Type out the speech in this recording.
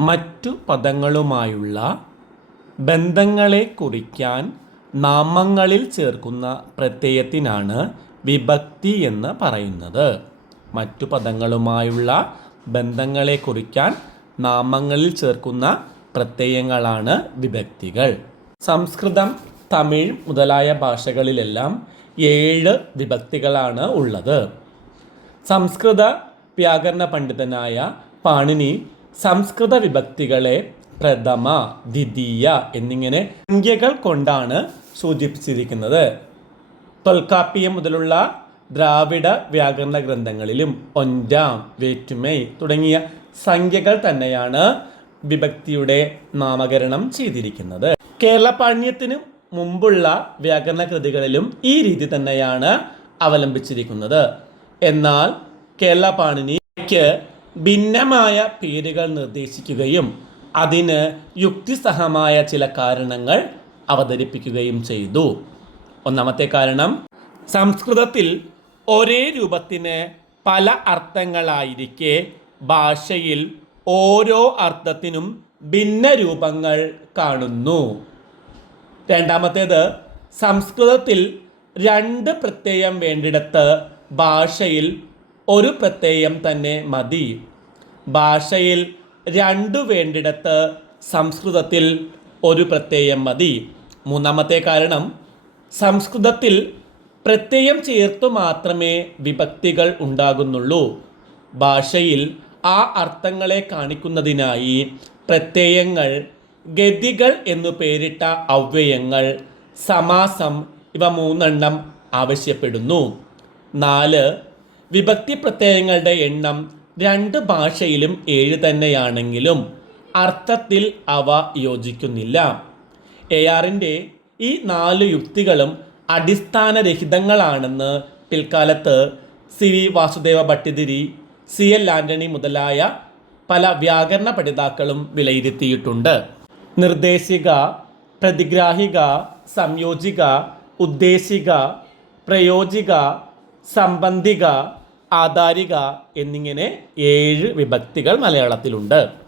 മറ്റു പദങ്ങളുമായുള്ള ബന്ധങ്ങളെ കുറിക്കാൻ നാമങ്ങളിൽ ചേർക്കുന്ന പ്രത്യയത്തിനാണ് വിഭക്തി എന്ന് പറയുന്നത്. മറ്റു പദങ്ങളുമായുള്ള ബന്ധങ്ങളെ കുറിക്കാൻ നാമങ്ങളിൽ ചേർക്കുന്ന പ്രത്യയങ്ങളാണ് വിഭക്തികൾ. സംസ്കൃതം തമിഴ് മുതലായ ഭാഷകളിലെല്ലാം ഏഴ് വിഭക്തികളാണ് ഉള്ളത്. സംസ്കൃത വ്യാകരണ പണ്ഡിതനായ പാണിനി സംസ്കൃത വിഭക്തികളെ പ്രഥമ ദ്വിതീയ എന്നിങ്ങനെ സംഖ്യകൾ കൊണ്ടാണ് സൂചിപ്പിച്ചിരിക്കുന്നത്. തൊൽക്കാപ്പിയം മുതലുള്ള ദ്രാവിഡ വ്യാകരണ ഗ്രന്ഥങ്ങളിലും ഒന്റാം വേറ്റുമൈ തുടങ്ങിയ സംഖ്യകൾ തന്നെയാണ് വിഭക്തിയുടെ നാമകരണം ചെയ്തിരിക്കുന്നത്. കേരള പാണ്യത്തിന് മുമ്പുള്ള വ്യാകരണ കൃതികളിലും ഈ രീതി തന്നെയാണ് അവലംബിച്ചിരിക്കുന്നത്. എന്നാൽ കേരള പാണിനിക്ക് ഭിന്നമായ പേരുകൾ നിർദ്ദേശിക്കുകയും അതിന് യുക്തിസഹമായ ചില കാരണങ്ങൾ അവതരിപ്പിക്കുകയും ചെയ്തു. ഒന്നാമത്തെ കാരണം സംസ്കൃതത്തിൽ ഒരേ രൂപത്തിന് പല അർത്ഥങ്ങളായിരിക്കെ ഭാഷയിൽ ഓരോ അർത്ഥത്തിനും ഭിന്ന രൂപങ്ങൾ കാണുന്നു. രണ്ടാമത്തേത് സംസ്കൃതത്തിൽ രണ്ട് പ്രത്യയം വേണ്ടിടത്ത് ഭാഷയിൽ ഒരു പ്രത്യയം തന്നെ മതി. ഭാഷയിൽ രണ്ടു വേണ്ടിടത്ത് സംസ്കൃതത്തിൽ ഒരു പ്രത്യയം മതി. മൂന്നാമത്തെ കാരണം സംസ്കൃതത്തിൽ പ്രത്യയം ചേർത്തു മാത്രമേ വിഭക്തികൾ ഉണ്ടാകുന്നുള്ളൂ. ഭാഷയിൽ ആ അർത്ഥങ്ങളെ കാണിക്കുന്നതിനായി പ്രത്യയങ്ങൾ ഗതികൾ എന്നു പേരിട്ട അവ്യയങ്ങൾ സമാസം ഇവ മൂന്നെണ്ണം ആവശ്യപ്പെടുന്നു. നാല് വിഭക്തി പ്രത്യയങ്ങളുടെ എണ്ണം രണ്ട് ഭാഷയിലും ഏഴ് തന്നെയാണെങ്കിലും അർത്ഥത്തിൽ അവ യോജിക്കുന്നില്ല. എ ആറിന്റെ ഈ നാല് യുക്തികളും അടിസ്ഥാനരഹിതങ്ങളാണെന്ന് പിൽക്കാലത്ത് C V Vasudeva Bhattathiri C L Antony മുതലായ പല വ്യാകരണ പഠിതാക്കളും വിലയിരുത്തിയിട്ടുണ്ട്. നിർദ്ദേശിക പ്രതിഗ്രാഹിക സംയോജിക ഉദ്ദേശിക പ്രയോജിക സംബന്ധിക ആധാരിക എന്നിങ്ങനെ ഏഴ് വിഭക്തികൾ മലയാളത്തിലുണ്ട്.